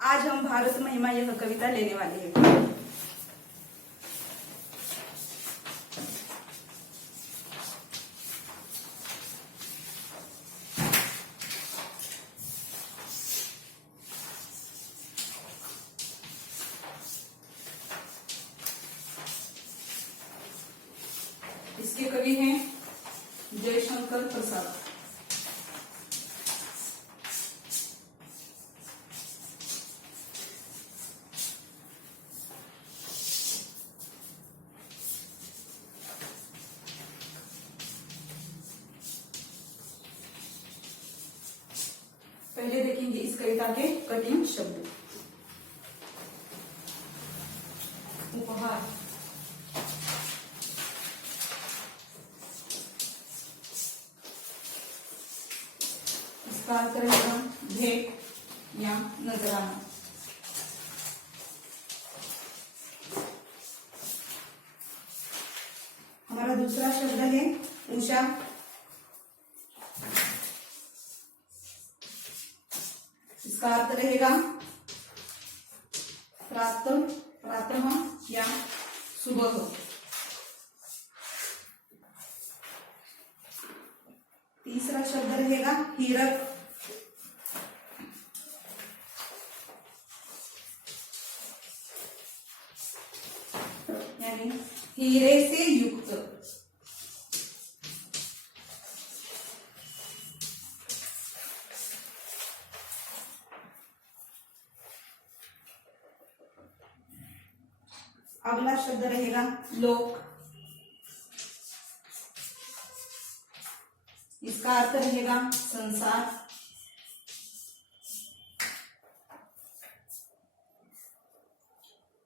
आज हम भारत महिमा यह कविता लेने वाले हैं। इसके कवि हैं जयशंकर प्रसाद। पहले देखेंगे इस कविता के कठिन शब्द। उपहार, इसका अर्थ रहेगा भेंट या नजराना। हमारा दूसरा शब्द है उषा। इसका अर्थ रहेगा प्रातः या सुबह। तीसरा शब्द रहेगा हीरक। यानी हीरे से युक्त। अगला शब्द रहेगा लोक। इसका अर्थ रहेगा संसार।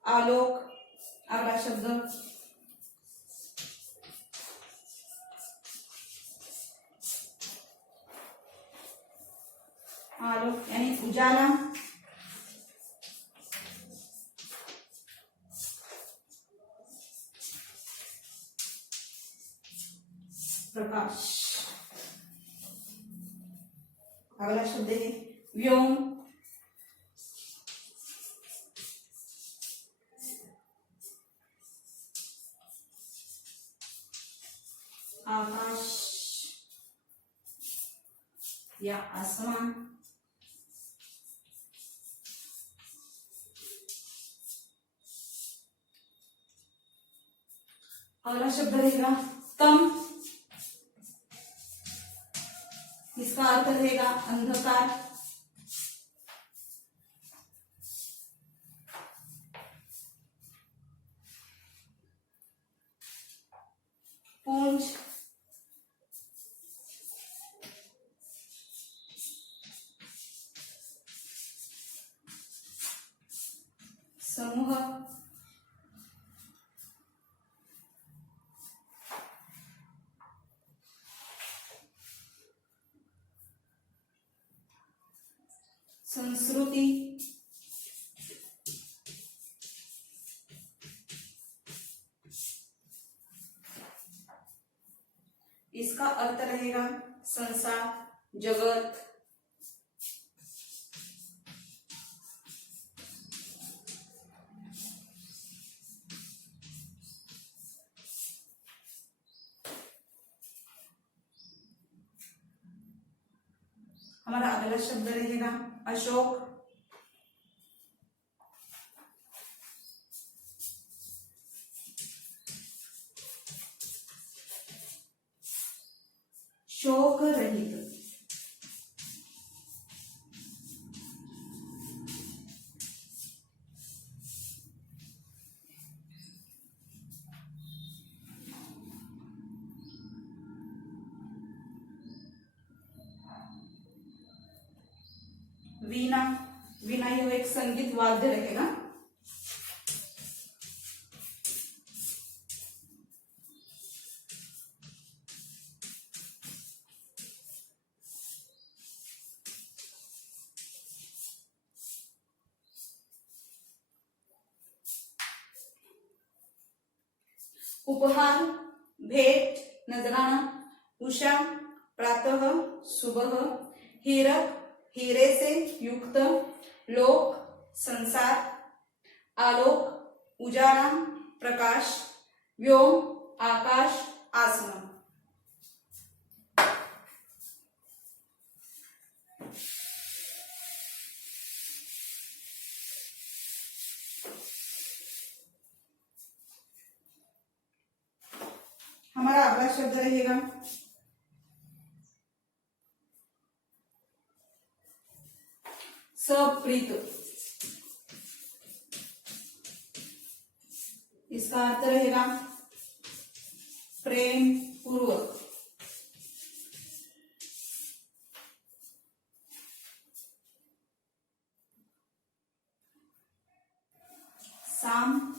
आलोक, अगला शब्द आलोक यानी उजाला। प्रकाश। अगला शब्द है व्योम। आकाश या आसमान। अगला शब्द रहेगा तम। इसका अर्थ रहेगा अंधकार। पुंज, समूह, संस्कृति, इसका अर्थ रहेगा संसार, जगत। हमारा अगला शब्द रहेगा अशोक। शोक रहित। वीणा, वीणा यह एक संगीत वाद्य रहेगा। उपहार, भेंट, नजराना, उषा, प्रातः सुबह, हीरक हीरे से युक्त, लोक संसार, आलोक उजाला प्रकाश, व्योम आकाश आसमान। हमारा अगला शब्द रहेगा सप्रीत। इसका अर्थ रहेगा प्रेम पूर्वक। साम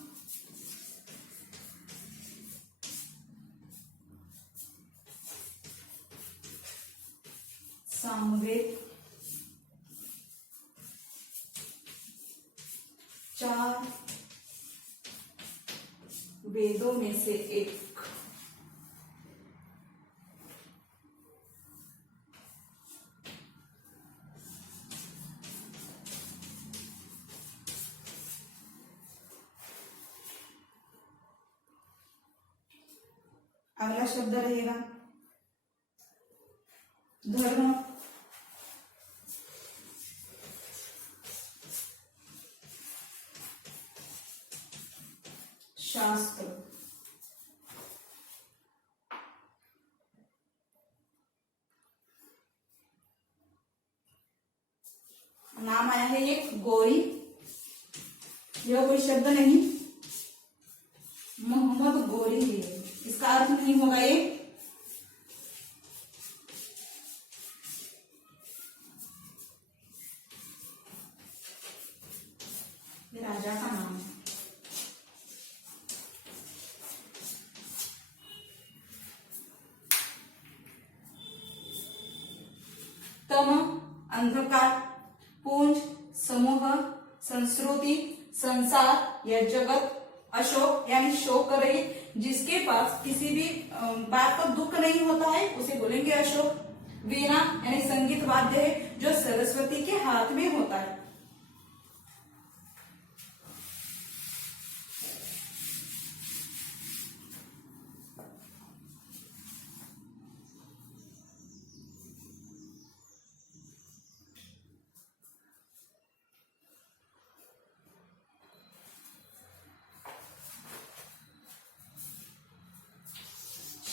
सामवेद, चार वेदों में से एक। अगला शब्द रहेगा धर्म। शास्त्र। नाम आया है एक गौरी, यह कोई शब्द नहीं, मोहम्मद गौरी है। इसका अर्थ नहीं होगा ये राजा का नाम है। तम अंधकार, पुंज समूह, संस्कृति संसार या जगत, अशोक यानी शोक रहित, जिसके पास किसी भी बात का दुख नहीं होता है उसे बोलेंगे अशोक। वीणा यानी संगीत वाद्य है जो सरस्वती के हाथ में होता है।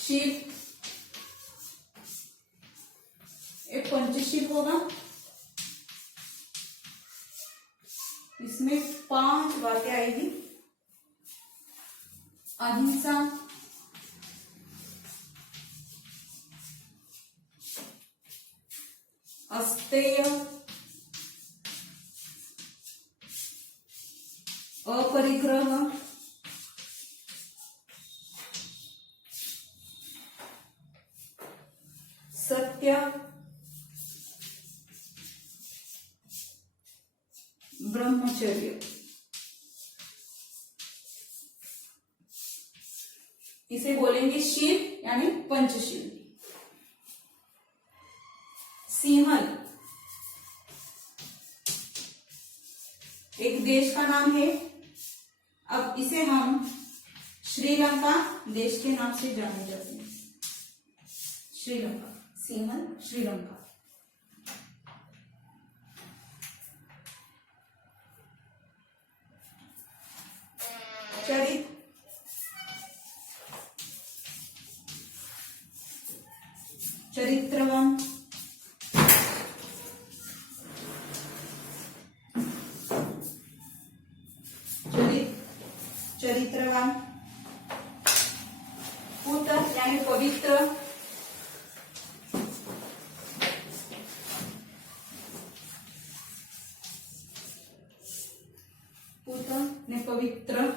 शिव एक पंचशील होगा, इसमें 5 बातें आएगी। अहिंसा, अस्तेय, अपरिग्रह, सत्य, ब्रह्मचर्य। इसे बोलेंगे शिव यानी पंचशील। सिंहल एक देश का नाम है। अब इसे हम श्रीलंका देश के नाम से जाने जाते हैं। श्रीलंका, सिंहल श्रीलंका। चरित चरित्रवान, चरित्रवान। पूत यानी पवित्र, पूत ने पवित्र।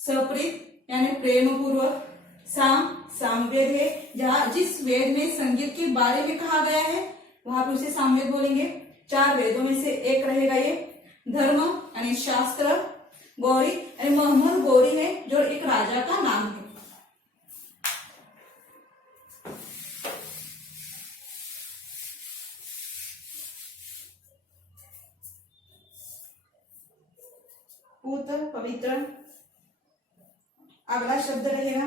सप्रीत यानी प्रेम पूर्वक। सामवेद है, जहाँ जिस वेद में संगीत के बारे में कहा गया है वहां पर उसे सामवेद बोलेंगे। 4 वेदों में से एक रहेगा ये। धर्म यानी शास्त्र। गौरी यानी महमूद गौरी है जो एक राजा का नाम है। पूत पवित्र। अगला शब्द रहेगा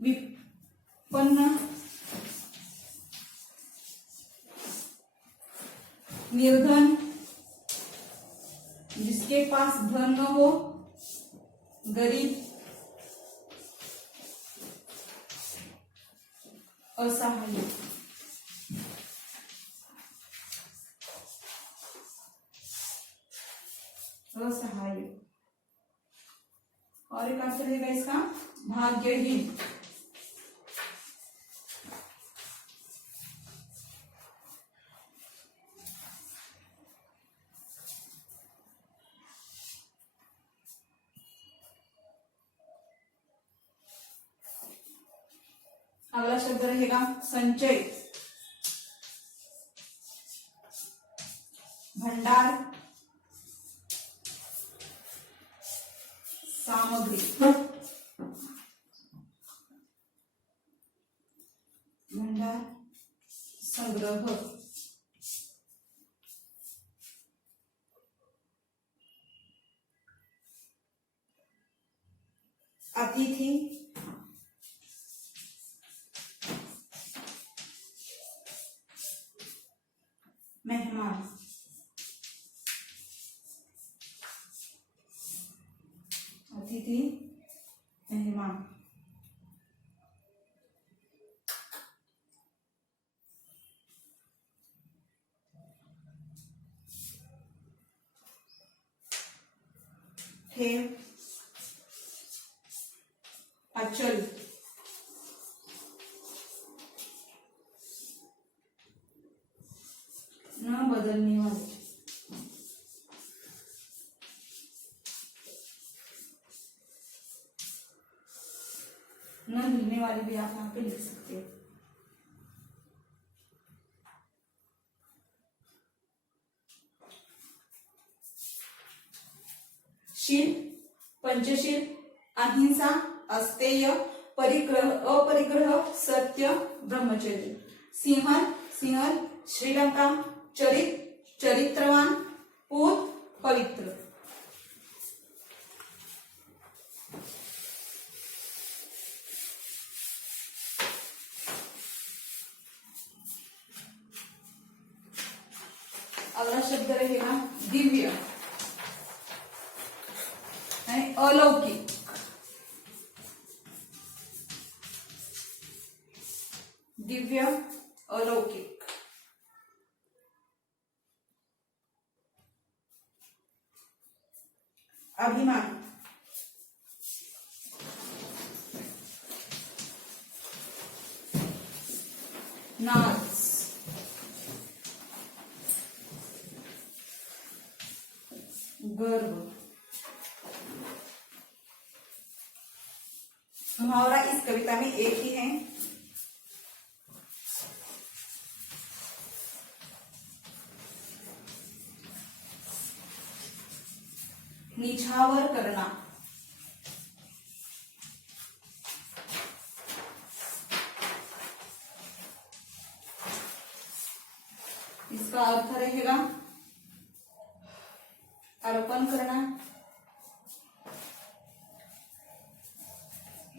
विपन्न, निर्धन, जिसके पास धन न हो, गरीब, असहाय। असहाय। और एक आंसर रहेगा इसका भाग्यहीन। अगला शब्द रहेगा संचय, भंडार, सामग्री, भंडार, संग्रह, अतिथि, मेहमान, अतिथि, मेहमान। ठेव, अचल, न बदलने वाले, न हिलने वाली भी आप यहाँ पे लिख सकते हो। शील, पंचशील, अहिंसा, अस्तेय, परिग्रह, अपरिग्रह, सत्य, ब्रह्मचर्य। सिंहन, सिंहन, श्रीलंका, चरित्रवान, पूत, पवित्र। अगला शब्द रहेगा दिव्य, अलौकिक, दिव्य, अलौकिक। अभिमान, नाज, गर्व। मुहावरा इस कविता में एक ही है। निछावर करना, इसका अर्थ रहेगा अर्पण करना।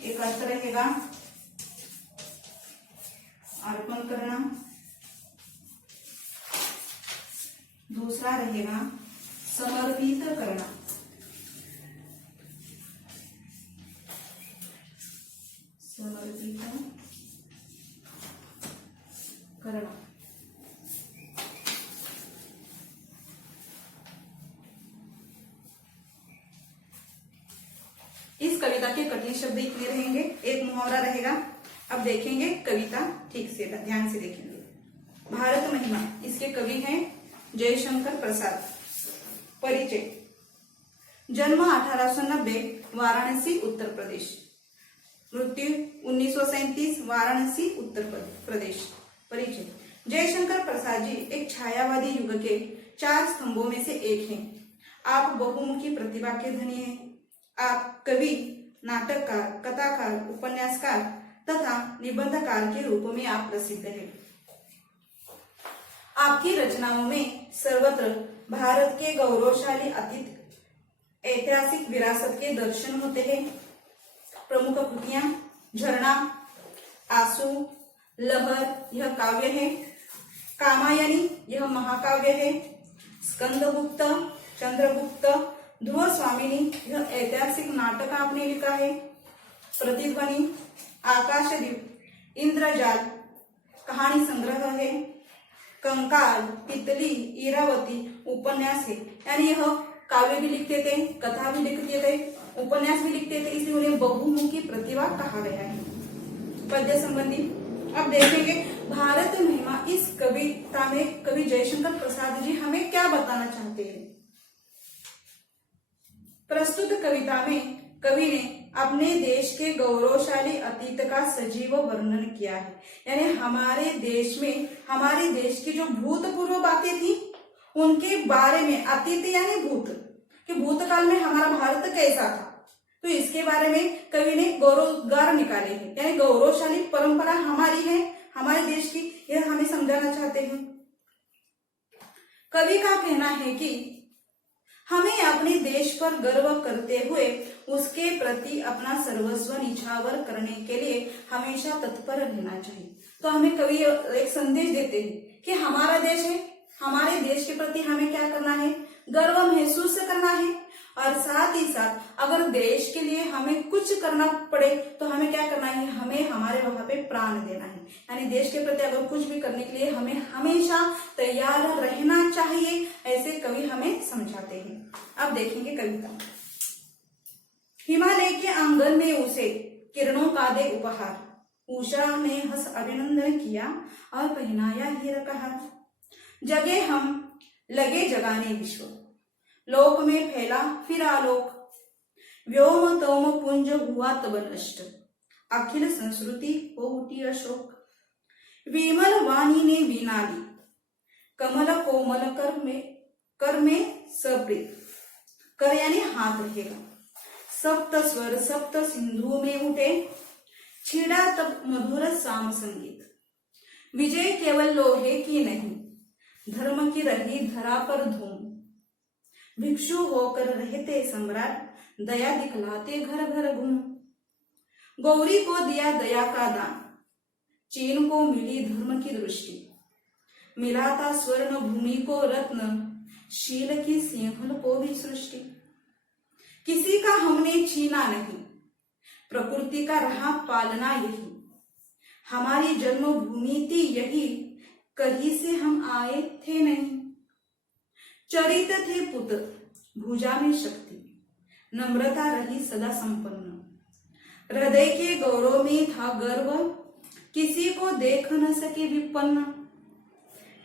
एक अर्थ रहेगा अर्पण करना, दूसरा रहेगा समर्पित करना। समर्पित करना। इस कविता के कठिन शब्द इतने रहेंगे, एक मुहावरा रहेगा। अब देखेंगे कविता ठीक से, ध्यान से देखेंगे। भारत महिमा, इसके कवि हैं जयशंकर प्रसाद। परिचय, जन्म 1890, वाराणसी उत्तर प्रदेश। मृत्यु 1937, वाराणसी उत्तर प्रदेश। परिचय, जयशंकर प्रसाद जी एक छायावादी युग के 4 स्तंभों में से एक हैं। आप बहुमुखी प्रतिभा के धनी हैं। आप कवि, नाटककार, कथाकार, उपन्यासकार तथा निबंधकार के रूप में आप प्रसिद्ध हैं। आपकी रचनाओं में सर्वत्र भारत के गौरवशाली अतीत, ऐतिहासिक विरासत के दर्शन होते हैं। प्रमुख कृतियां झरना, आंसू, लहर यह काव्य है, कामायनी यह महाकाव्य है, स्कंदगुप्त, चंद्रगुप्त, ध्रुव स्वामिनी यह ऐतिहासिक नाटक आपने लिखा है, प्रतिध्वनि, आकाशदीप, इंद्रजाल कहानी संग्रह है, कंकाल, तितली, इरावती उपन्यास है। यानी यह काव्य भी लिखते थे, कथा भी लिखते थे, उपन्यास भी लिखते थे, इसलिए उन्हें बहुमुखी प्रतिभा कहा गया है। पद्य संबंधी अब देखेंगे भारत महिमा इस कविता में कवि जयशंकर प्रसाद जी हमें क्या बताना चाहते हैं। प्रस्तुत कविता में कवि ने अपने देश के गौरवशाली अतीत का सजीव वर्णन किया है। यानी हमारे देश में, हमारे देश की जो भूतपूर्व बातें थी उनके बारे में, अतीत यानी भूत, कि भूतकाल में हमारा भारत कैसा था, तो इसके बारे में कवि ने गौरवगार निकाले हैं। यानी गौरवशाली परंपरा हमारी है, हमारे देश की, यह हमें समझाना चाहते हैं। कवि का कहना है कि हमें अपने देश पर गर्व करते हुए उसके प्रति अपना सर्वस्व निछावर करने के लिए हमेशा तत्पर रहना चाहिए। तो हमें कवि एक संदेश देते हैं कि हमारा देश है, हमारे देश के प्रति हमें क्या करना है, गर्व महसूस करना है, और साथ ही साथ अगर देश के लिए हमें कुछ करना पड़े तो हमें क्या करना है, हमें हमारे वहां पे प्राण देना है। यानी देश के प्रति अगर कुछ भी करने के लिए हमें हमेशा तैयार रहना चाहिए, ऐसे कवि हमें समझाते हैं। अब देखेंगे कविता। हिमालय के आंगन में उसे किरणों का दे उपहार, उषा ने हंस अभिनंदन किया और पहनाया हीरा कहार। जगे हम लगे जगाने विश्व, लोक में फैला फिर आलोक, व्योम तोम पुंज हुआ तब नष्ट, अखिल संस्कृति हो उठी अशोक। विमल वाणी ने वीणा ली, कमल कोमल कर में सप्रीत, कर यानी हाथ रहेगा। सप्त स्वर सप्त सिंधु में उठे, छिड़ा तब मधुर साम संगीत। विजय केवल लोहे की नहीं, धर्म की रही धरा पर धूम। भिक्षु होकर रहते सम्राट, दया दिखलाते घर घर घूम। गौरी को दिया दया का दान, चीन को मिली धर्म की दृष्टि। मिला था स्वर्ण भूमि को रत्न, शील की सिंहल को भी सृष्टि। किसी का हमने छीना नहीं, प्रकृति का रहा पालना यही। हमारी जन्मभूमि थी यही, कहीं से हम आए थे नहीं। चरित थे पुत्र, भुजा में शक्ति, नम्रता रही सदा संपन्न। हृदय के गौरव में था गर्व, किसी को देख न सके विपन्न।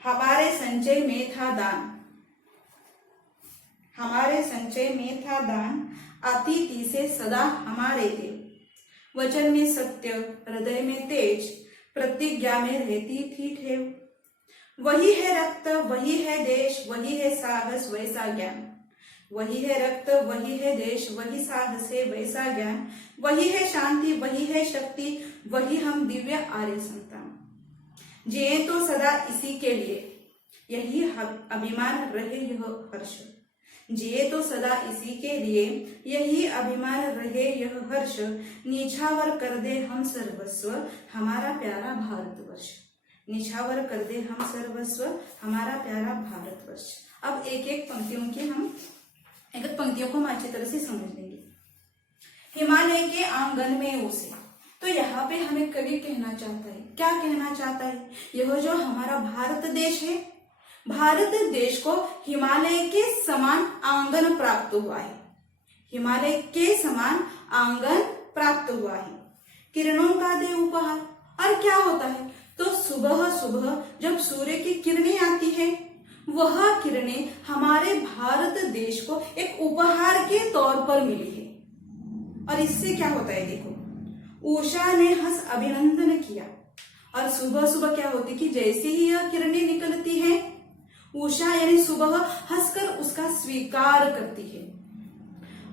हमारे संचय में था दान, हमारे संचय में था दान, अतिथि से सदा हमारे थे। वचन में सत्य, हृदय में तेज, प्रतिज्ञा में रहती थी ठेव। वही है रक्त, वही है देश, वही है साहस वैसा ज्ञान। वही है रक्त, वही है देश, वही साहस है वैसा ज्ञान। वही है शांति, वही है शक्ति, वही हम दिव्य आर्य संतान। जिए तो सदा इसी के लिए, यही अभिमान रहे यह हर्ष। जिए तो सदा इसी के लिए, यही अभिमान रहे यह हर्ष। निछावर कर दे हम सर्वस्व, हमारा प्यारा भारतवर्ष। निछावर कर दे हम सर्वस्व, हमारा प्यारा भारतवर्ष। अब एक एक पंक्तियों को हम अच्छी तरह से समझ लेंगे। हिमालय के आंगन में उसे, तो यहाँ पे हमें कवि कहना चाहता है, क्या कहना चाहता है, यह जो हमारा भारत देश है, भारत देश को हिमालय के समान आंगन प्राप्त हुआ है। हिमालय के समान आंगन प्राप्त हुआ है, किरणों का दे उपहार। और क्या होता है, तो सुबह सुबह जब सूर्य की किरणें आती है, वह किरणें हमारे भारत देश को एक उपहार के तौर पर मिली है। और इससे क्या होता है, देखो, उषा ने हंस अभिनंदन किया। और सुबह सुबह क्या होती है कि जैसे ही यह किरणें निकलती हैं, उषा यानी सुबह हंसकर उसका स्वीकार करती है।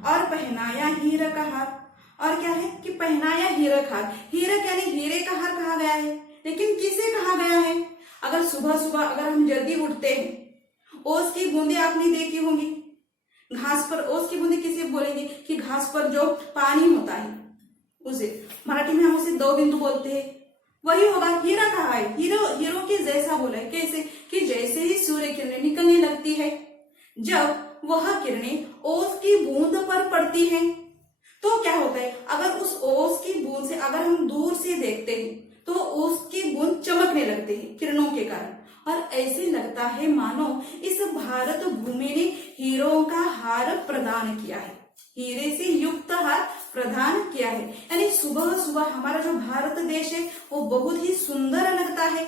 और पहनाया हीरा का हार। और क्या है कि पहनाया हीरक हार। हीरक यानी हीरे का हार कहा गया है, लेकिन किसे कहा गया है? अगर सुबह सुबह अगर हम जल्दी उठते हैं, ओस की बूंदे आपने देखी होंगी, घास पर ओस की बूंदे किसे बोलेंगे? कि घास पर जो पानी होता है उसे, मराठी में हम उसे दो बिंदु बोलते हैं, वही होगा। हीरा कहा है, हीरो के जैसा बोला है। कैसे? कि जैसे ही सूर्य किरणें निकलने लगती है, जब वह किरणें ओस की बूंद पर पड़ती है तो क्या होता है? अगर उस ओस की बूंद से अगर हम दूर से देखते हैं तो ओस की बूंद चमकने लगते हैं किरणों के कारण, और ऐसे लगता है मानो इस भारत भूमि ने हीरों का हार प्रदान किया है, हीरे से युक्त हार प्रदान किया है। यानी सुबह सुबह हमारा जो भारत देश है वो बहुत ही सुंदर लगता है।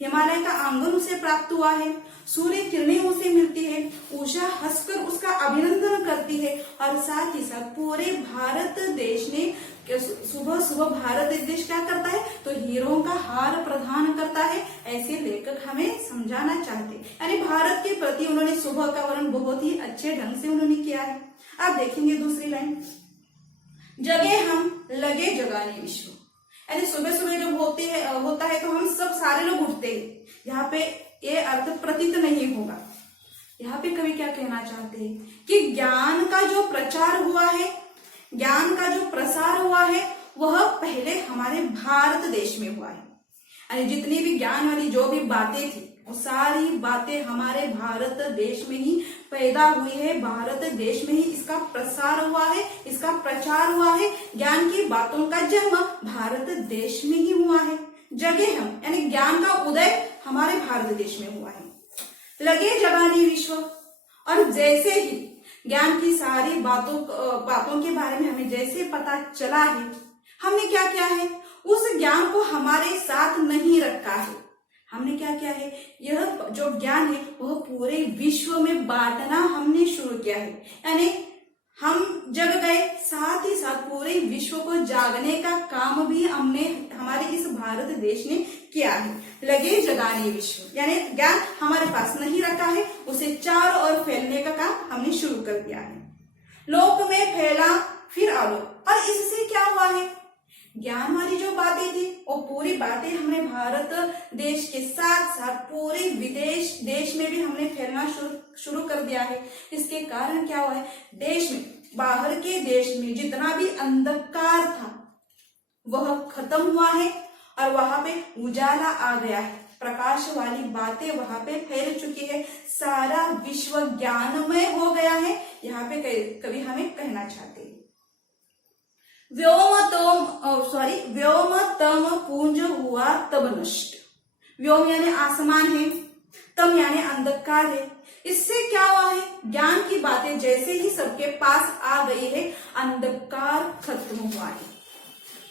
हिमालय का आंगन उसे प्राप्त हुआ है, सूर्य किरणें उसे मिलती है, उषा हंसकर उसका अभिनंदन करती है, और साथ ही साथ पूरे भारत देश ने सुबह सुबह भारत देश क्या करता है? तो हीरों का हार प्रदान करता है। ऐसे लेखक हमें समझाना चाहते हैं। यानी भारत के प्रति उन्होंने सुबह का वर्णन बहुत ही अच्छे ढंग से उन्होंने किया है। आप देखेंगे दूसरी लाइन, जगे हम लगे जगाने विश्व। यानी सुबह सुबह जब होता है तो हम सब सारे लोग उठते हैं। यहाँ पे ये अर्थ प्रतीत नहीं होगा। यहाँ पे कवि क्या कहना चाहते हैं कि ज्ञान का जो प्रचार हुआ है, ज्ञान का जो प्रसार हुआ है, वह पहले हमारे भारत देश में हुआ है। यानी जितनी भी ज्ञान वाली जो भी बातें थी वो सारी बातें हमारे भारत देश में ही पैदा हुई है, भारत देश में ही इसका प्रसार हुआ है, इसका प्रचार हुआ है। ज्ञान की बातों का जन्म भारत देश में ही हुआ है। जगे हम यानी ज्ञान का उदय हमारे भारत देश में हुआ है। लगे जगाने विश्व, और जैसे ही ज्ञान की सारी बातों के बारे में हमें जैसे पता चला है, हमने क्या किया है? उस ज्ञान को हमारे साथ नहीं रखा है। हमने क्या किया है? यह जो ज्ञान है वह पूरे विश्व में बांटना हमने शुरू किया है। यानी हम जग गए, साथ ही साथ पूरे विश्व को जागने का काम भी हमारे इस भारत देश ने किया है। लगे जगाने विश्व, यानी ज्ञान हमारे पास नहीं रखा है, उसे चारों ओर फैलने का काम हमने शुरू कर दिया है। लोक में फैला फिर आलोक, और इससे क्या हुआ है? ज्ञान वाली जो बातें थी वो पूरी बातें हमने भारत देश के साथ साथ पूरे विदेश देश में भी हमने फैलना शुरू कर दिया है। इसके कारण क्या हुआ है? देश में, बाहर के देश में जितना भी अंधकार था वह खत्म हुआ है, और वहां पे उजाला आ गया है। प्रकाश वाली बातें वहां पे फैल चुकी है, सारा विश्व ज्ञानमय हो गया है। यहाँ पे कवि हमें कहना चाहते हैं, व्योम तम पुंज हुआ तब नष्ट। व्योम यानी आसमान है, तम यानी अंधकार है। इससे क्या हुआ है? ज्ञान की बातें जैसे ही सबके पास आ गई है, अंधकार खत्म हुआ है।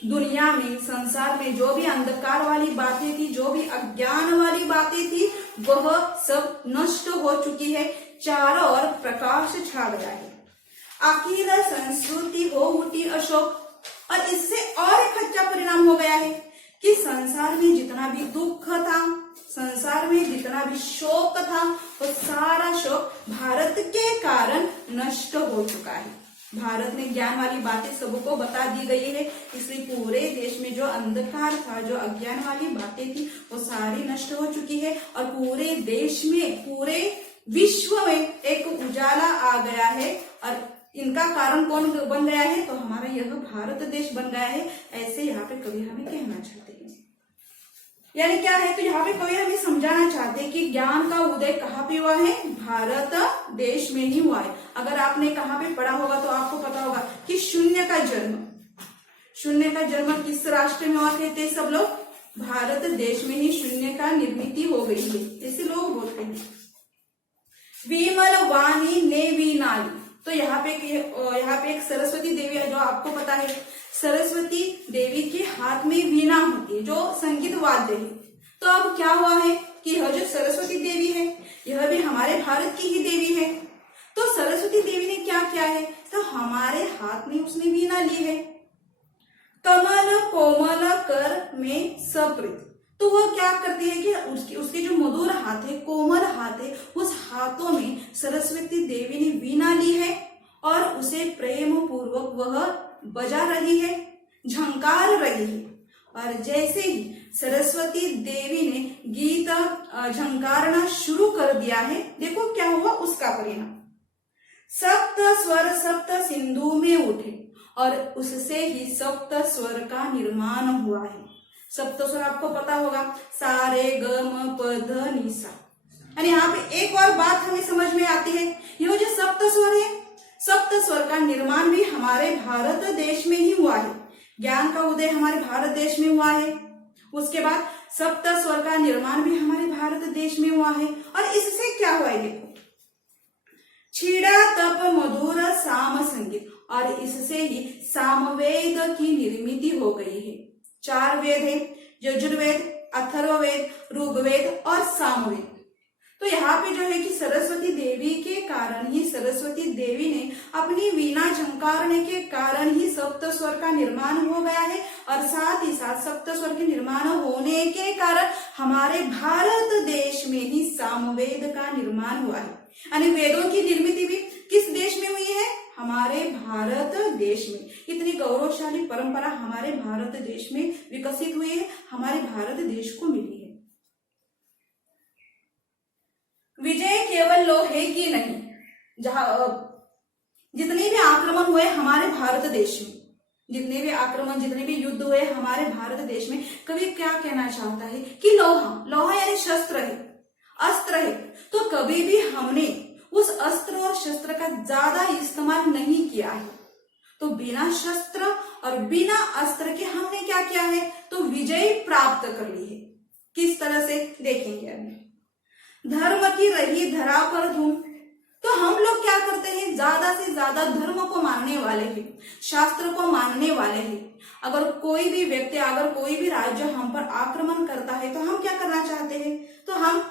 दुनिया में, संसार में जो भी अंधकार वाली बातें थी, जो भी अज्ञान वाली बातें थी, वह सब नष्ट हो चुकी है। चारों ओर प्रकाश छा गया है। अखिल संस्कृति हो उठी अशोक, और इससे और एक अच्छा परिणाम हो गया है कि संसार में जितना भी दुख था, संसार में जितना भी शोक था, वो सारा शोक भारत के कारण नष्ट हो चुका है। भारत ने ज्ञान वाली बातें सबको बता दी गई है, इसलिए पूरे देश में जो अंधकार था, जो अज्ञान वाली बातें थी, वो सारी नष्ट हो चुकी है, और पूरे देश में, पूरे विश्व में एक उजाला आ गया है। और इनका कारण कौन बन गया है? तो हमारा यह भारत देश बन गया है। ऐसे यहाँ पे कवि हमें कहना चाहते हैं। यानी क्या है? तो यहाँ पे कवि हमें समझाना चाहते हैं कि ज्ञान का उदय कहाँ पे हुआ है? भारत देश में ही हुआ है। अगर आपने कहाँ पे पढ़ा होगा तो आपको पता होगा कि शून्य का जन्म किस राष्ट्र में हुआ कहते सब लोग? भारत देश में ही शून्य का निर्मित हो गई है, ऐसे लोग बोलते हैं। विमल वाणी ने वीणाली, तो यहाँ पे एक सरस्वती देवी है, जो आपको पता है सरस्वती देवी के हाथ में वीणा होती है, जो संगीत वाद्य है। तो अब क्या हुआ है कि यह जो सरस्वती देवी है, यह भी हमारे भारत की ही देवी है। तो सरस्वती देवी ने क्या किया है? तो हमारे हाथ में उसने वीणा ली है। कमल कोमल कर में सप्रीत, तो वह क्या करती है कि उसके जो मधुर हाथ है, कोमल हाथ है, उस हाथों में सरस्वती देवी ने वीणा ली है, और उसे प्रेम पूर्वक वह बजा रही है, झंकार रही है। और जैसे ही सरस्वती देवी ने गीत झंकारना शुरू कर दिया है, देखो क्या हुआ उसका परिणाम। सप्त स्वर सप्त सिंधु में उठे और उससे ही सप्त स्वर का निर्माण हुआ है। सप्त स्वर आपको पता होगा, सा रे ग म प ध नि सा। और यहाँ पे एक और बात हमें समझ में आती है, ये जो सप्त स्वर है, सप्त स्वर का निर्माण भी हमारे भारत देश में ही हुआ है। ज्ञान का उदय हमारे भारत देश में हुआ है। उसके बाद सप्त स्वर का निर्माण भी हमारे भारत देश में हुआ है। और इससे क्या हुआ है, देखो, छीड़ा तप मधुर साम संगीत, और इससे ही सामवेद की निर्मिति हो गई है। 4 वेद है, यजुर्वेद, अथर्ववेद, ऋग्वेद और सामवेद। तो यहाँ पे जो है कि सरस्वती देवी के कारण ही, सरस्वती देवी ने अपनी वीणा झंकारने के कारण ही सप्त स्वर का निर्माण हो गया है। और साथ ही साथ सप्त स्वर के निर्माण होने के कारण हमारे भारत देश में ही सामवेद का निर्माण हुआ है। यानी वेदों की निर्मिति भी किस देश में हुई है, हमारे भारत देश में। इतनी गौरवशाली परंपरा हमारे भारत देश में विकसित हुई है, हमारे भारत देश को मिली है। विजय केवल लोहे की नहीं, जहां जितने भी आक्रमण हुए हमारे भारत देश में, जितने भी आक्रमण, जितने भी युद्ध हुए हमारे भारत देश में, कवि क्या कहना चाहता है कि लोहा, लोहा यानी शस्त्र है, अस्त्र है। तो कभी भी हमने उस अस्त्र और शस्त्र का ज्यादा इस्तेमाल नहीं किया है। तो बिना शस्त्र और बिना अस्त्र के हमने क्या किया है, तो विजय प्राप्त कर ली है। किस तरह से देखेंगे अभी। धर्म की रही धरा पर धूम, तो हम लोग क्या करते हैं, ज्यादा से ज्यादा धर्म को मानने वाले हैं, शास्त्र को मानने वाले हैं। अगर कोई भी व्यक्ति, अगर कोई भी राज्य हम पर आक्रमण करता है तो हम क्या करना चाहते हैं, तो हम,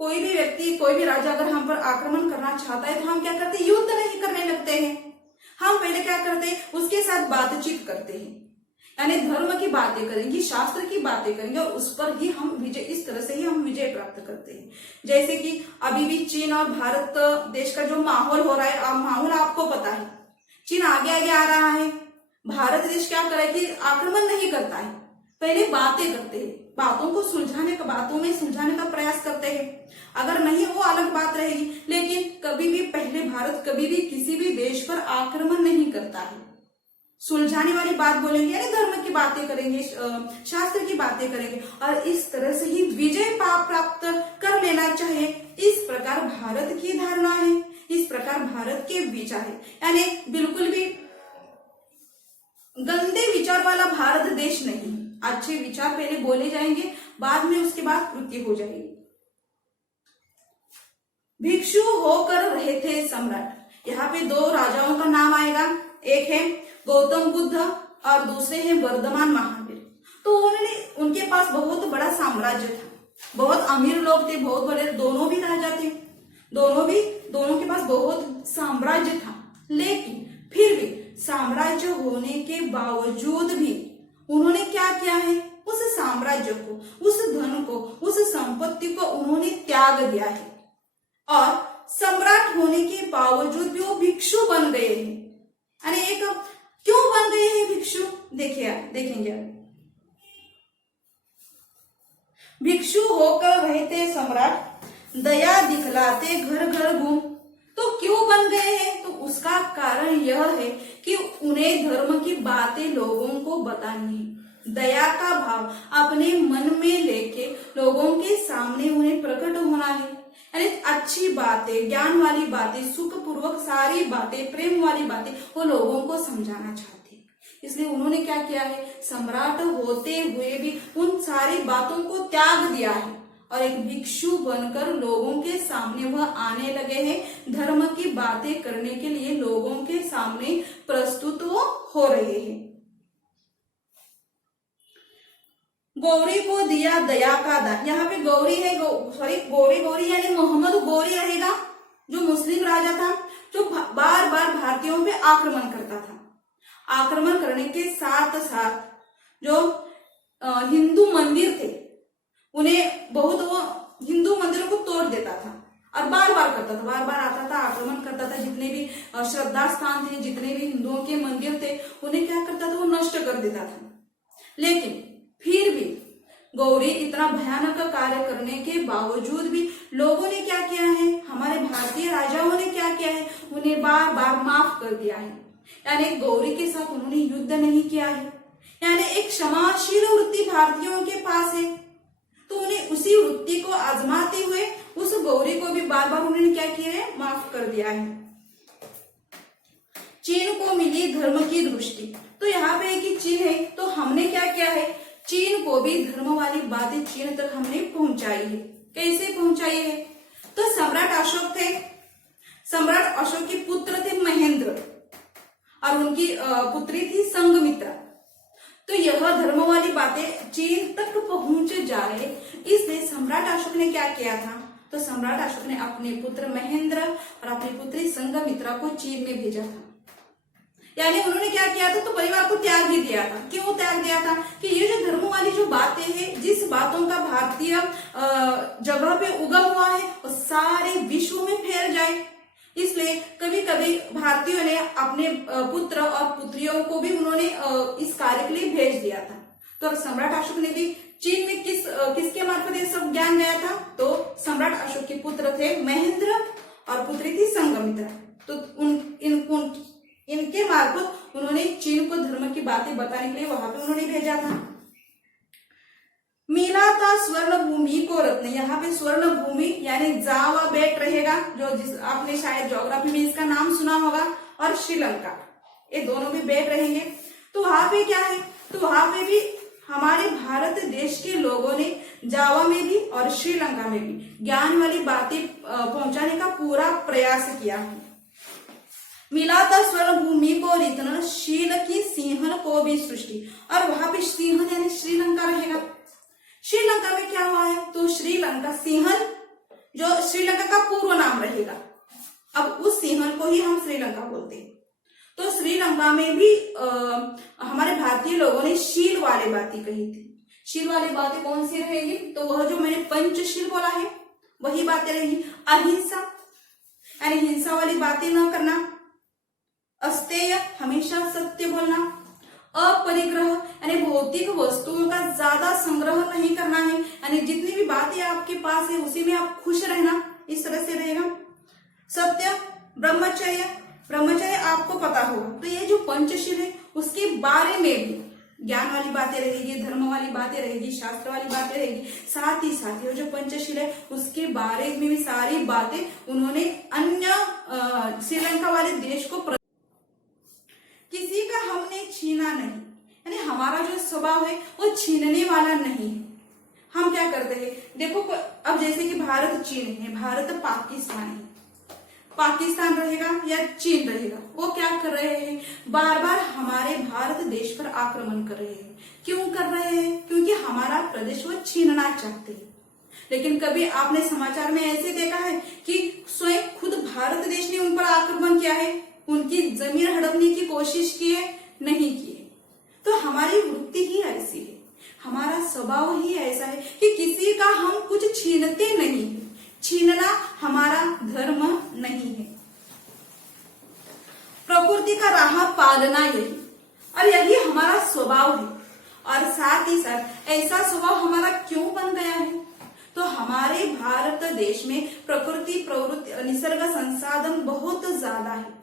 कोई भी व्यक्ति, कोई भी राज्य अगर हम पर आक्रमण करना चाहता है तो हम क्या करते हैं, युद्ध नहीं करने लगते हैं। हम पहले क्या करते हैं, उसके साथ बातचीत करते हैं, यानी धर्म की बातें करेंगे, शास्त्र की बातें करेंगे और उस पर ही हम विजय, इस तरह से ही हम विजय प्राप्त करते हैं। जैसे कि अभी भी चीन और भारत देश का जो माहौल हो रहा है, माहौल आपको पता है, चीन आगे आगे आ रहा है। भारत देश क्या करे कि आक्रमण नहीं करता है, पहले बातें करते हैं, बातों को सुलझाने का, बातों में सुलझाने का प्रयास करते हैं। अगर नहीं वो अलग बात रहेगी, लेकिन कभी भी पहले भारत कभी भी किसी भी देश पर आक्रमण नहीं करता है। सुलझाने वाली बात बोलेंगे, यानी धर्म की बातें करेंगे, शास्त्र की बातें करेंगे और इस तरह से ही विजय प्राप्त कर लेना चाहिए। इस प्रकार भारत की धारणा है, इस प्रकार भारत के विचार है। यानी बिल्कुल भी गंदे विचार वाला भारत देश नहीं। अच्छे विचार पहले बोले जाएंगे, बाद में उसके बाद कृत्य हो जाएगी। भिक्षु होकर रहे थे सम्राट, यहाँ पे 2 राजाओं का नाम आएगा, एक है गौतम बुद्ध और दूसरे हैं वर्धमान महावीर। तो उनके पास बहुत बड़ा साम्राज्य था, बहुत अमीर लोग थे, बहुत बड़े, दोनों भी राजा थे, दोनों के पास बहुत साम्राज्य था। लेकिन फिर भी साम्राज्य होने के बावजूद भी उन्होंने क्या किया है, उस साम्राज्य को, उस धन को, उस संपत्ति को उन्होंने त्याग दिया है और सम्राट होने के बावजूद भी वो भिक्षु बन गए हैं। यानी एक, क्यों बन गए हैं भिक्षु, देखेंगे। भिक्षु होकर रहते सम्राट, दया दिखलाते घर घर घूम। तो क्यों बन गए हैं, तो उसका कारण यह है कि उन्हें धर्म की बातें लोगों को बतानी है। दया का भाव अपने मन में लेके लोगों के सामने उन्हें प्रकट होना है। यानी अच्छी बातें, ज्ञान वाली बातें, सुखपूर्वक सारी बातें, प्रेम वाली बातें वो लोगों को समझाना चाहते हैं। इसलिए उन्होंने क्या किया है, सम्राट होते हुए भी उन सारी बातों को त्याग दिया है और एक भिक्षु बनकर लोगों के सामने वह आने लगे हैं। धर्म की बातें करने के लिए लोगों के सामने प्रस्तुत वो हो रहे हैं। गौरी को दिया दया का दान, यहाँ पे गौरी है, गौरी यानी मोहम्मद गौरी रहेगा, जो मुस्लिम राजा था, जो बार बार भारतीयों पे आक्रमण करता था। आक्रमण करने के साथ साथ जो हिंदू मंदिर थे उन्हें बहुत, वो हिंदू मंदिरों को तोड़ देता था और बार बार करता था, बार बार आता था, आक्रमण करता था। जितने भी श्रद्धा स्थान थे, जितने भी हिंदुओं के मंदिर थे, उन्हें क्या करता था, वो नष्ट कर देता था। लेकिन फिर भी गौरी इतना भयानक कार्य करने के बावजूद भी लोगों ने क्या किया है, हमारे भारतीय राजाओं ने क्या किया है, उन्हें बार बार माफ कर दिया है। यानी गौरी के साथ उन्होंने युद्ध नहीं किया है, यानी एक क्षमाशील वृत्ति भारतीयों के पास है। तो उन्हें उसी वृत्ति को आजमाते हुए उस गौरी को भी बार बार उन्होंने क्या किया है, माफ कर दिया है। चीन को मिली धर्म की दृष्टि, तो यहाँ पे एक चीन है, तो हमने क्या किया है, चीन को भी धर्म वाली बातें चीन तक हमने पहुंचाई है। कैसे पहुंचाई है, तो सम्राट अशोक थे, सम्राट अशोक के पुत्र थे महेंद्र और उनकी पुत्री थी संघमित्रा। तो यह धर्म वाली बातें चीन तक पहुंच जाए, इसलिए सम्राट अशोक ने क्या किया था, तो सम्राट अशोक ने अपने पुत्र महेंद्र और अपनी पुत्री संघमित्रा को चीन में भेजा था। यानी उन्होंने क्या किया था, तो परिवार को त्याग ही दिया था। क्यों त्याग दिया था, कि ये जो धर्म वाली जो बातें हैं, जिस बातों का भारतीय जगह पे उगम हुआ है, वो सारे विश्व में फैल जाए। इसलिए कभी कभी भारतीयों ने अपने पुत्र और पुत्रियों को भी उन्होंने इस कार्य के लिए भेज दिया था। तो सम्राट अशोक ने भी चीन में किसके मार्फत ये सब ज्ञान गया था, तो सम्राट अशोक के पुत्र थे महेंद्र और पुत्री थी संघमित्रा। तो इनके मार्फत उन्होंने चीन को धर्म की बातें बताने के लिए वहां पे उन्होंने भेजा था। मिला था स्वर्ण भूमि को रत्न, यहाँ पे स्वर्ण भूमि यानी जावा बेट रहेगा, जो आपने शायद ज्योग्राफी में इसका नाम सुना होगा, और श्रीलंका, ये दोनों भी बेट रहेंगे। तो वहां पे क्या है, तो वहां पे भी हमारे भारत देश के लोगों ने जावा में भी और श्रीलंका में भी ज्ञान वाली बातें पहुंचाने का पूरा प्रयास किया है। मिला था स्वर्ण भूमि को रितन, शील की सिंहन को भी सृष्टि, और वहां पे सिंहन यानी श्रीलंका रहेगा। श्रीलंका में क्या हुआ है, तो श्रीलंका सिंहन, जो श्रीलंका का पूर्व नाम रहेगा, अब उस सिंहन को ही हम श्रीलंका बोलते हैं। तो श्रीलंका में भी हमारे भारतीय लोगों ने शील वाली बातें कही थी। शील वाली बातें कौन सी रहेगी, तो वह जो मैंने पंचशील बोला है वही बातें रहेगी। अहिंसा यानी हिंसा वाली बातें न करना, अस्तेय हमेशा सत्य बोलना, अपरिग्रह यानी भौतिक वस्तुओं का ज्यादा संग्रह नहीं करना है, यानी जितनी भी बातें आपके पास है उसी में आप खुश रहना, इस तरह से रहेगा। सत्य, ब्रह्मचर्य, ब्रह्मचर्य आपको पता होगा। तो ये जो पंचशील है उसके बारे में भी ज्ञान वाली बातें रहेगी, धर्म वाली बातें रहेगी, शास्त्र वाली बातें रहेगी। साथ ही साथ ये जो पंचशील है उसके बारे में भी सारी बातें उन्होंने अन्य श्रीलंका वाले देश को, किसी का हमने छीना नहीं, यानी हमारा जो स्वभाव है वो छीनने वाला नहीं है। हम क्या करते हैं, देखो अब जैसे कि भारत चीन है, भारत पाकिस्तान है, पाकिस्तान रहेगा या चीन रहेगा, वो क्या कर रहे हैं, बार बार हमारे भारत देश पर आक्रमण कर रहे हैं। क्यों कर रहे हैं, क्योंकि हमारा प्रदेश वो छीनना चाहते हैं। लेकिन कभी आपने समाचार में ऐसे देखा है कि स्वयं खुद भारत देश ने उन पर आक्रमण किया है, उनकी जमीन हड़पने की कोशिश की है, नहीं की है। तो हमारी वृत्ति ही ऐसी है, हमारा स्वभाव ही ऐसा है कि किसी का हम कुछ छीनते नहीं, छीनना हमारा धर्म नहीं है। प्रकृति का राह पालना यही, और यही हमारा स्वभाव है। और साथ ही साथ ऐसा स्वभाव हमारा क्यों बन गया है, तो हमारे भारत देश में प्रकृति प्रवृत्ति निसर्ग संसाधन बहुत ज्यादा है।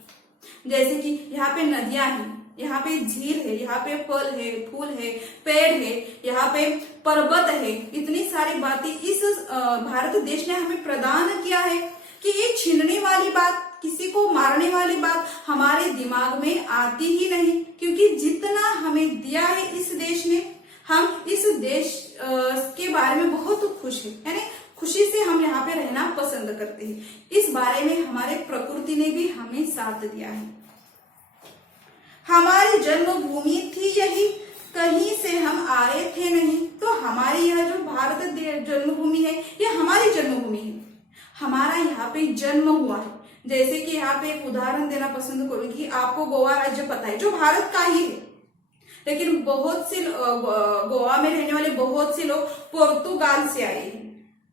जैसे कि यहाँ पे नदियां हैं, यहाँ पे झील है, यहाँ पे फल है, फूल है, पेड़ है, यहाँ पे पर्वत है, इतनी सारी बातें इस भारत देश ने हमें प्रदान किया है कि ये छीनने वाली बात, किसी को मारने वाली बात हमारे दिमाग में आती ही नहीं। क्योंकि जितना हमें दिया है इस देश ने, हम इस देश के बारे में बहुत खुश है, यानी खुशी से हम यहाँ पे रहना पसंद करते हैं। इस बारे में हमारे प्रकृति ने भी हमें साथ दिया है। हमारी जन्मभूमि थी यही, कहीं से हम आए थे नहीं। तो हमारी यह जो भारत जन्मभूमि है, ये हमारी जन्मभूमि है, हमारा यहाँ पे जन्म हुआ है। जैसे कि यहाँ पे एक उदाहरण देना पसंद करूंगी, आपको गोवा राज्य पता है, जो भारत का ही है, लेकिन बहुत से गोवा में रहने वाले बहुत से लोग पोर्तुगाल से आए हैं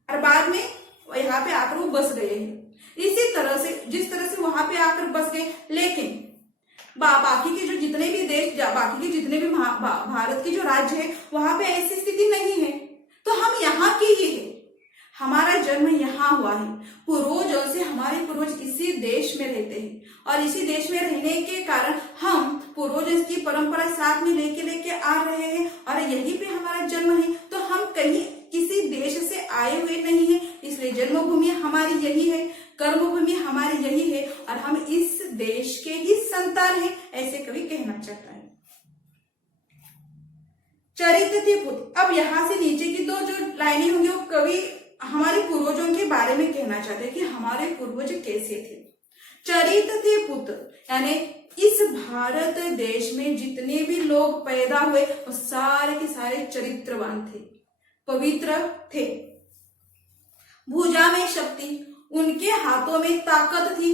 और बाद में यहाँ पे आकर वो बस गए हैं। इसी तरह से जिस तरह से वहां पे आकर बस गए, लेकिन बाकी के जो जितने भी देश, बाकी के जितने भी भारत के जो राज्य है वहां पे ऐसी स्थिति नहीं है। तो हम यहाँ के ही है, हमारा जन्म यहाँ हुआ है, पूर्वजों से हमारे पूर्वज इसी देश में रहते हैं और इसी देश में रहने के कारण हम पूर्वजों की परंपरा साथ में लेके आ रहे हैं और यहीं पे हमारा जन्म है। तो हम कहीं किसी देश से आए हुए नहीं है, इसलिए जन्मभूमि हमारी यही है, कर्मभूमि हमारी यही है और हम इस देश के ही संतान हैं, ऐसे कवि कहना चाहता है। चरित्रपुत, अब यहाँ से नीचे की दो जो लाइनें होंगी वो कवि हमारे पूर्वजों के बारे में कहना चाहते हैं कि हमारे पूर्वज कैसे थे। चरित्रपुत यानी इस भारत देश में जितने भी लोग पैदा हुए वो सारे के सारे चरित्रवान थे, पवित्र थे। भुजा में शक्ति, उनके हाथों में ताकत थी,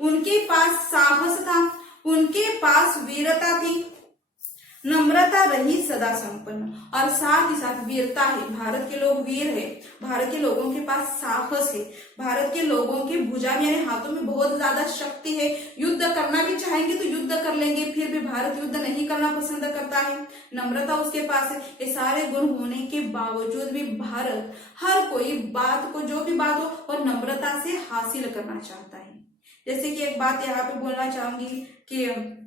उनके पास साहस था, उनके पास वीरता थी, नम्रता रही सदा संपन्न और साथ ही साथ वीरता है। भारत के लोग वीर है, भारत के लोगों के पास साहस है, भारत के लोगों के भुजा में यानी हाथों में बहुत ज्यादा शक्ति है, युद्ध करना भी चाहेंगे तो युद्ध कर लेंगे, फिर भी भारत युद्ध नहीं करना पसंद करता है। नम्रता उसके पास है। ये सारे गुण होने के बावजूद भी भारत हर कोई बात को, जो भी बात हो, और नम्रता से हासिल करना चाहता है। जैसे कि एक बात यहाँ पे बोलना चाहूंगी कि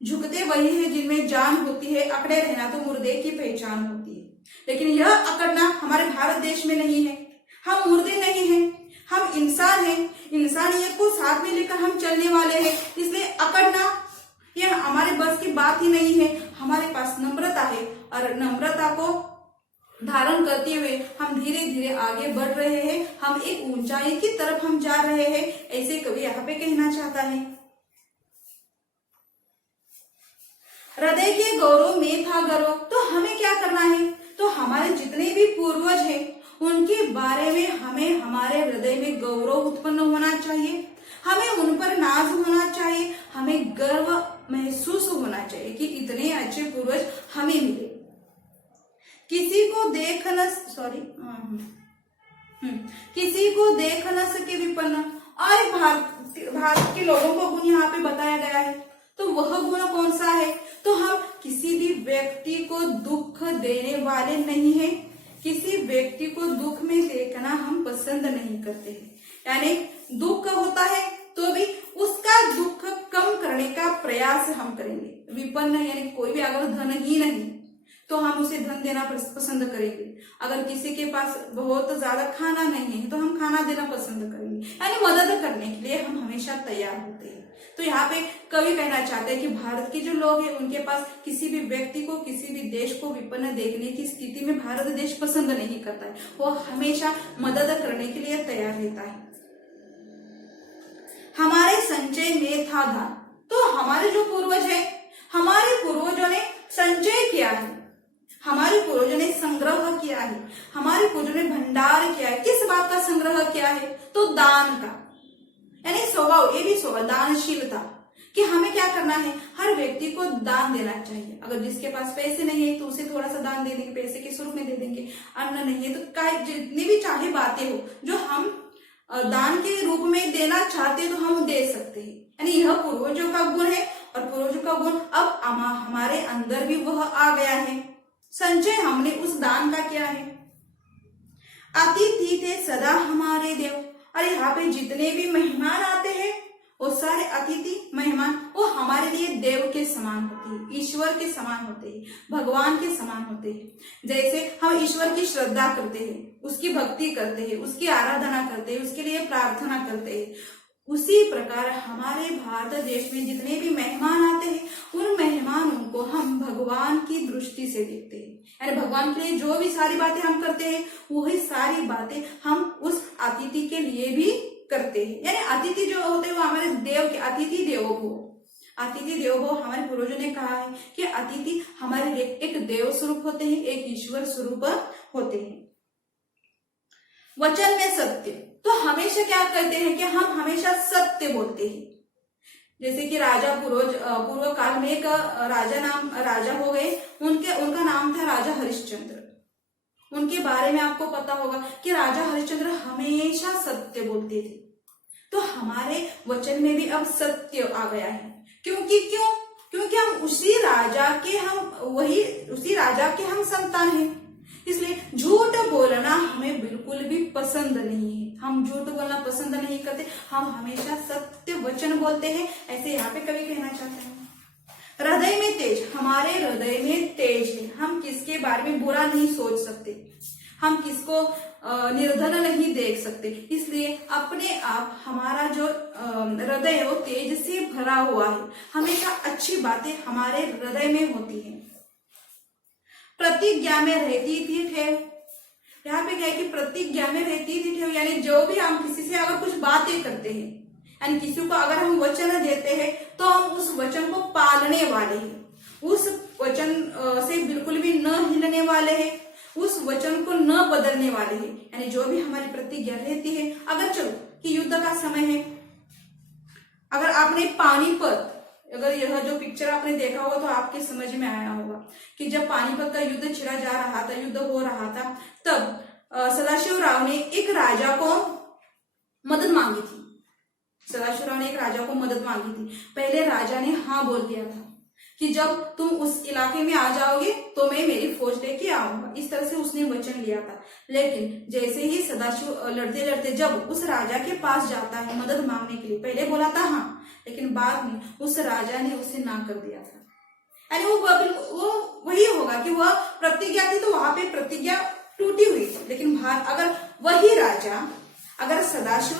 झुकते वही है जिनमें जान होती है, अकड़े रहना तो मुर्दे की पहचान होती है। लेकिन यह अकड़ना हमारे भारत देश में नहीं है। हम मुर्दे नहीं हैं, हम इंसान हैं, इंसानियत को साथ में लेकर हम चलने वाले हैं, इसलिए अकड़ना यह हमारे बस की बात ही नहीं है। हमारे पास नम्रता है और नम्रता को धारण करते हुए हम धीरे धीरे आगे बढ़ रहे हैं, हम एक ऊंचाई की तरफ हम जा रहे हैं, ऐसे कवि यहाँ पे कहना चाहता है। हृदय के गौरव में था गर्व, तो हमें क्या करना है, तो हमारे जितने भी पूर्वज हैं उनके बारे में हमें हमारे हृदय में गौरव उत्पन्न होना चाहिए, हमें उन पर नाज होना चाहिए, हमें गर्व महसूस होना चाहिए कि इतने अच्छे पूर्वज हमें मिले। किसी को देख न किसी को देख न सके विपन्न, और भारत के लोगों को गुण यहाँ पे बताया गया है, तो वह गुण कौन सा है, तो हम किसी भी व्यक्ति को दुख देने वाले नहीं हैं, किसी व्यक्ति को दुख में देखना हम पसंद नहीं करते हैं। यानी दुख होता है तो भी उसका दुख कम करने का प्रयास हम करेंगे। विपन्न यानी कोई भी अगर धनहीन है तो हम उसे धन देना पसंद करेंगे, अगर किसी के पास बहुत ज्यादा खाना नहीं है तो हम खाना देना पसंद करेंगे, यानी मदद करने के लिए हम हमेशा तैयार होते हैं। तो यहाँ पे कवि कहना चाहते हैं कि भारत के जो लोग हैं उनके पास किसी भी व्यक्ति को, किसी भी देश को विपन्न देखने की स्थिति में भारत देश पसंद नहीं करता है, वो हमेशा मदद करने के लिए तैयार रहता है। हमारे संचय में था धन, तो हमारे जो पूर्वज है, हमारे पूर्वजों ने संचय किया है, हमारे पूर्वजों ने संग्रह किया है, हमारे पूर्वजों ने भंडार किया है। किस बात का संग्रह किया है, तो दान का, यानी स्वभाव, ये भी स्वभाव दानशीलता, कि हमें क्या करना है, हर व्यक्ति को दान देना चाहिए। अगर जिसके पास पैसे नहीं है तो उसे थोड़ा सा दान दे देंगे, पैसे के स्वरूप में दे देंगे। अन्न नहीं है तो जितनी भी चाहे बातें हो जो हम दान के रूप में देना चाहते हैं तो हम दे सकते हैं। यानी यह पूर्वजों का गुण है और पूर्वजों का गुण अब हमारे अंदर भी वह आ गया है। संचय हमने उस दान का किया है। अतिथि थे सदा हमारे देव, और यहाँ पे जितने भी मेहमान आते हैं वो सारे अतिथि मेहमान वो हमारे लिए देव के समान होते हैं, ईश्वर के समान होते हैं, भगवान के समान होते हैं। जैसे हम ईश्वर की श्रद्धा करते हैं, उसकी भक्ति करते हैं, उसकी आराधना करते हैं, उसके लिए प्रार्थना करते हैं, उसी प्रकार हमारे भारत देश में जितने भी मेहमान आते हैं उन मेहमानों को हम भगवान की दृष्टि से देखते हैं। यानी भगवान के लिए जो भी सारी बातें हम करते हैं वही सारी बातें हम उस अतिथि के लिए भी करते हैं। यानी अतिथि जो होते हैं वो हमारे देव के, अतिथि देवो भव, अतिथि देवो भव हमारे पूर्वजों ने कहा है कि अतिथि हमारे लिए एक देव स्वरूप होते हैं, एक ईश्वर स्वरूप होते हैं। वचन में सत्य, तो हमेशा क्या करते हैं कि हम हमेशा सत्य बोलते हैं। जैसे कि राजा पूर्व काल में एक राजा हो गए, उनका नाम था राजा हरिश्चंद्र। उनके बारे में आपको पता होगा कि राजा हरिश्चंद्र हमेशा सत्य बोलते थे। तो हमारे वचन में भी अब सत्य आ गया है। क्योंकि हम उसी राजा के हम संतान हैं। इसलिए झूठ बोलना हमें बिल्कुल भी पसंद नहीं है। हम झूठ बोलना पसंद नहीं करते, हम हमेशा सत्य वचन बोलते हैं। ऐसे यहाँ पे कवि कहना चाहते हैं, हृदय में तेज, हमारे हृदय में तेज है। हम किसके बारे में बुरा नहीं सोच सकते, हम किसको निर्धन नहीं देख सकते। इसलिए अपने आप हमारा जो हृदय है वो तेज से भरा हुआ है। हमेशा अच्छी बातें हमारे हृदय में होती हैं। प्रतिज्ञा में रहती थी ठेव, यहाँ पे क्या है कि प्रतिज्ञा में रहती थी ठेव, यानी जो भी हम किसी से अगर कुछ बातें करते हैं, यानी किसी को अगर हम वचन देते हैं तो हम उस वचन को पालने वाले हैं, उस वचन से बिल्कुल भी न हिलने वाले हैं, उस वचन को न बदलने वाले हैं। यानी जो भी हमारी प्रतिज्ञा रहती है, अगर चलो कि युद्ध का समय है, अगर आपने पानीपत, अगर यह जो पिक्चर आपने देखा होगा तो आपके समझ में आया होगा कि जब पानीपत का युद्ध छिड़ा जा रहा था, युद्ध हो रहा था, तब सदाशिवराव ने एक राजा को मदद मांगी थी। सदाशिवराव ने एक राजा को मदद मांगी थी। पहले राजा ने हाँ बोल दिया था कि जब तुम उस इलाके में आ जाओगे तो मैं मेरी फौज लेके आऊंगा, इस तरह से उसने वचन लिया था। लेकिन जैसे ही सदाशिव लड़ते लड़ते जब उस राजा के पास जाता है मदद मांगने के लिए, पहले बोला था हाँ, लेकिन बाद में उस राजा ने उसे ना कर दिया था। यानी वो वही होगा कि वह प्रतिज्ञा थी तो वहां पे प्रतिज्ञा टूटी हुई थी। लेकिन अगर वही राजा अगर सदाशिव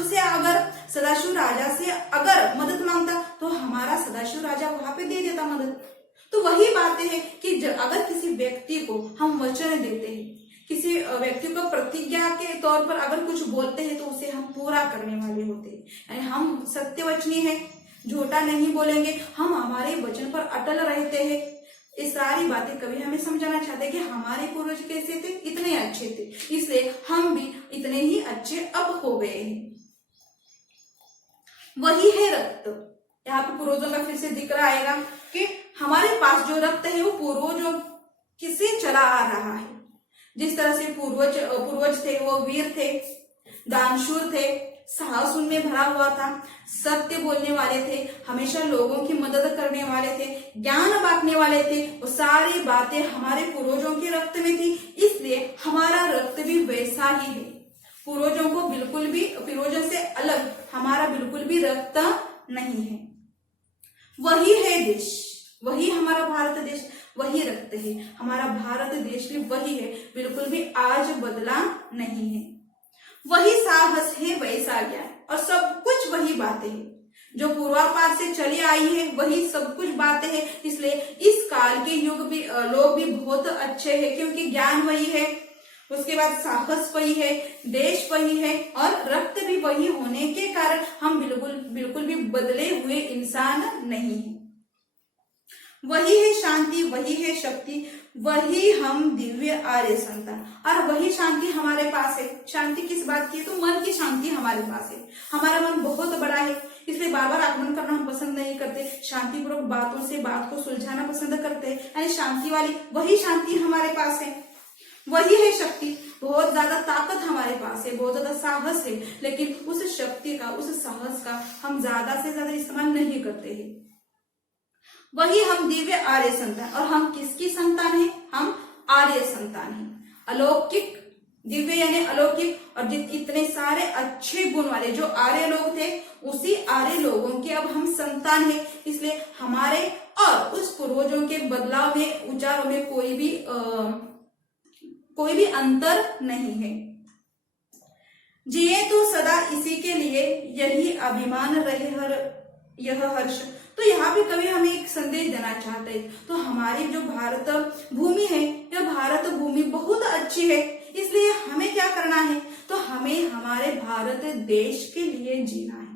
राजा से अगर मदद मांगता तो हमारा सदाशिव राजा वहां पे दे देता मदद। तो वही बातें हैं कि अगर किसी व्यक्ति को हम वचन देते हैं, किसी व्यक्ति को प्रतिज्ञा के तौर पर अगर कुछ बोलते हैं तो उसे हम पूरा करने वाले होते हैं। यानी हम सत्यवचनी हैं, झूठा नहीं बोलेंगे, हम हमारे वचन पर अटल रहते हैं। ये सारी बातें कभी हमें समझाना चाहते हैं कि हमारे पूर्वज कैसे थे, इतने अच्छे थे, इसलिए हम भी इतने ही अच्छे अब हो गए हैं। वही है रक्त। यहाँ पे पूर्वजों का फिर से जिक्र आएगा कि हमारे पास जो रक्त है वो पूर्वजों किससे चला आ रहा है। जिस तरह से पूर्वज थे वो वीर थे, दानशूर थे, साहस उनमें भरा हुआ था, सत्य बोलने वाले थे, हमेशा लोगों की मदद करने वाले थे, ज्ञान बांटने वाले थे। वो सारी बातें हमारे पूर्वजों के रक्त में थी, इसलिए हमारा रक्त भी वैसा ही है। पूर्वजों से अलग हमारा बिल्कुल भी रक्त नहीं है। वही है देश, वही हमारा भारत देश, वही रक्त है। हमारा भारत देश भी वही है, बिल्कुल भी आज बदला नहीं है। वही साहस है, वैसा ज्ञान, और सब कुछ वही बातें हैं जो पूर्वापार से चली आई है, वही सब कुछ बातें हैं। इसलिए इस काल के लोग भी बहुत अच्छे हैं, क्योंकि ज्ञान वही है, उसके बाद साहस वही है, देश वही है, और रक्त भी वही होने के कारण हम बिल्कुल भी बदले हुए इंसान नहीं है। वही है शांति, वही है शक्ति, वही हम दिव्य आर्य संतान, और वही शांति हमारे पास है। शांति किस बात की है? तो मन की शांति हमारे पास है। हमारा मन बहुत बड़ा है, इसलिए बार बार आगमन करना हम पसंद नहीं करते, शांतिपूर्वक बातों से बात को सुलझाना पसंद करते हैं। यानी शांति वाली वही शांति हमारे पास है। वही है शक्ति, बहुत ज्यादा ताकत हमारे पास है, बहुत ज्यादा साहस है, लेकिन उस शक्ति का, उस साहस का हम ज्यादा से ज्यादा इस्तेमाल नहीं करते हैं। वही हम दिव्य आर्य संतान, और हम किसकी संतान हैं? हम आर्य संतान हैं। अलौकिक, दिव्य यानी अलौकिक, और इतने सारे अच्छे गुण वाले जो आर्य लोग थे, उसी आर्य लोगों के अब हम संतान हैं। इसलिए हमारे और उस पूर्वजों के बदलाव में, उच्चारों में कोई भी अंतर नहीं है। जिए तो सदा इसी के लिए, यही अभिमान रहे यह हर्ष। तो यहाँ पे कवि हमें एक संदेश देना चाहते हैं। तो हमारी जो भारत भूमि है, यह भारत भूमि बहुत अच्छी है, इसलिए हमें क्या करना है? तो हमें हमारे भारत देश के लिए जीना है।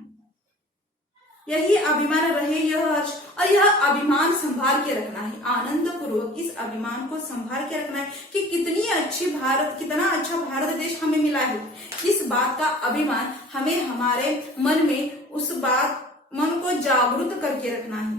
यही अभिमान रहे यह हर्ष, और यह अभिमान संभाल के रखना है, आनंद पूर्वक इस अभिमान को संभाल के रखना है कि कितना अच्छा भारत देश हमें मिला है। इस बात का अभिमान हमें हमारे मन में, उस मन को जागृत करके रखना है।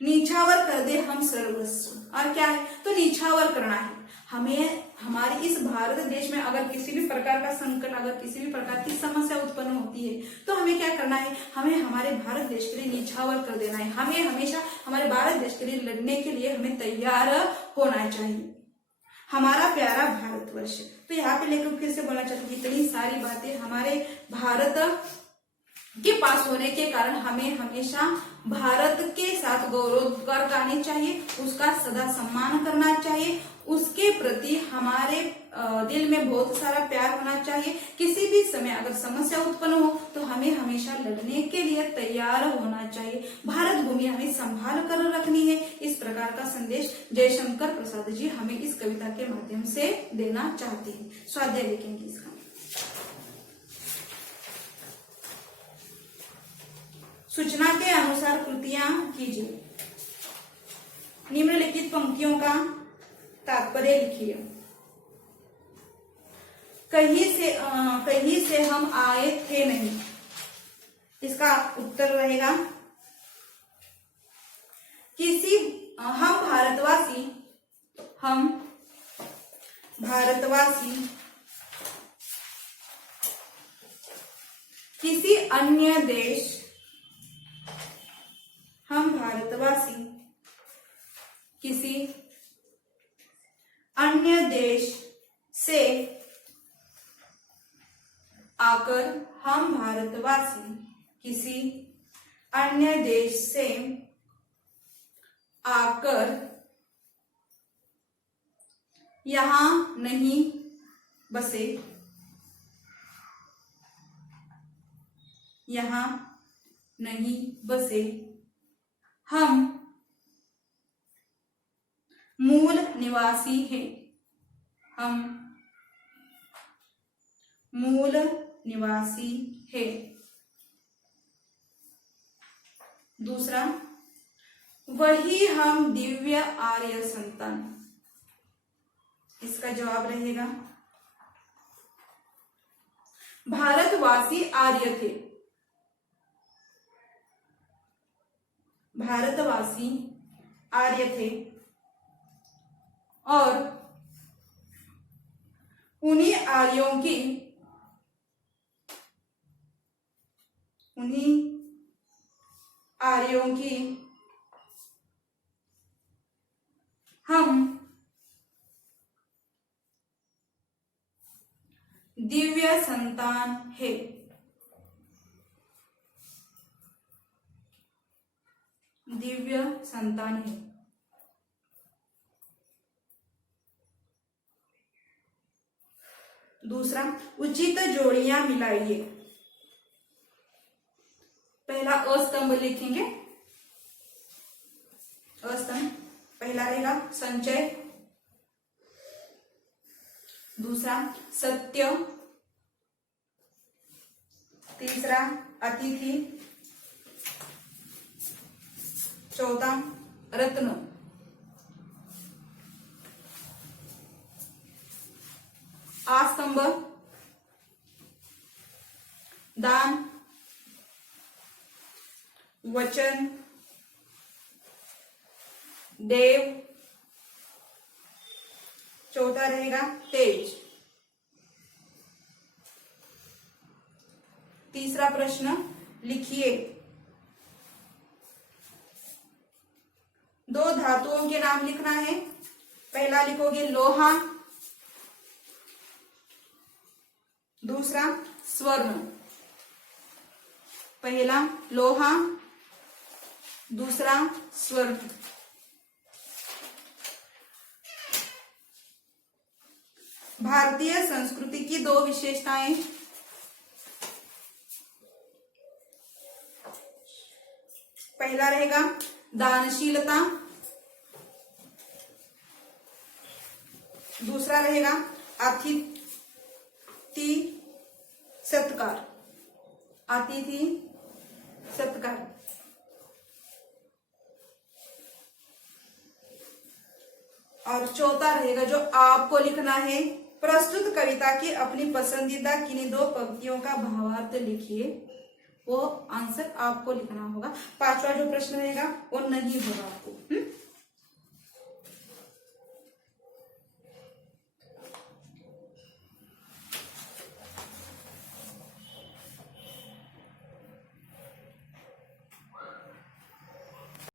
नीछावर कर दे हम सर्वस्व, और क्या है? तो नीछावर करना है, हमें हमारे इस भारत देश में अगर किसी भी प्रकार का संकट, अगर किसी भी प्रकार की समस्या उत्पन्न होती है तो हमें क्या करना है, हमें हमारे भारत देश के लिए निछावर कर देना है। हमें हमेशा हमारे भारत देश के लिए लड़ने के लिए हमें तैयार होना चाहिए। हमारा प्यारा भारतवर्ष। तो यहाँ पे लेकर फिर से बोलना चाहती हूँ, इतनी सारी बातें हमारे भारत के पास होने के कारण हमें हमेशा भारत के साथ गौरव करनी चाहिए, उसका सदा सम्मान करना चाहिए, उसके प्रति हमारे दिल में बहुत सारा प्यार होना चाहिए। किसी भी समय अगर समस्या उत्पन्न हो तो हमें हमेशा लड़ने के लिए तैयार होना चाहिए। भारत भूमि हमें संभाल कर रखनी है। इस प्रकार का संदेश जयशंकर प्रसाद जी हमें इस कविता के माध्यम से देना चाहते हैं। स्वाध्याय लिखेंगे इसका। सूचना के अनुसार कृतियां कीजिए। निम्नलिखित पंक्तियों का तात्पर्य लिखिए। कहीं से हम आए थे नहीं, इसका उत्तर रहेगा हम भारतवासी किसी अन्य देश, हम भारतवासी किसी अन्य देश से आकर, हम भारतवासी किसी अन्य देश से आकर यहाँ नहीं बसे, यहाँ नहीं बसे, हम मूल निवासी हैं, हम मूल निवासी है। दूसरा, वही हम दिव्य आर्य संतान, इसका जवाब रहेगा भारतवासी आर्य थे, भारतवासी आर्य थे और उन्हीं आर्यों की हम दिव्य संतान है। दिव्य संतान है। दूसरा, उचित जोड़ियां मिलाइए। पहला अस्तंभ लिखेंगे। अस्तंभ पहला रहेगा संचय, दूसरा सत्य, तीसरा अतिथि, चौथा रत्न। आस्तंभ दान, वचन, देव, चौथा रहेगा तेज। तीसरा प्रश्न लिखिए। दो धातुओं के नाम लिखना है। पहला लिखोगे लोहा, दूसरा स्वर्ण। पहला लोहा, दूसरा स्वर्ण। भारतीय संस्कृति की दो विशेषताएं। पहला रहेगा दानशीलता, दूसरा रहेगा अतिथि सत्कार। अतिथि सत्कार। और चौथा रहेगा जो आपको लिखना है, प्रस्तुत कविता की अपनी पसंदीदा किन्हीं दो पंक्तियों का भावार्थ लिखिए। वो आंसर आपको लिखना होगा। पांचवा जो प्रश्न रहेगा वो नहीं होगा आपको।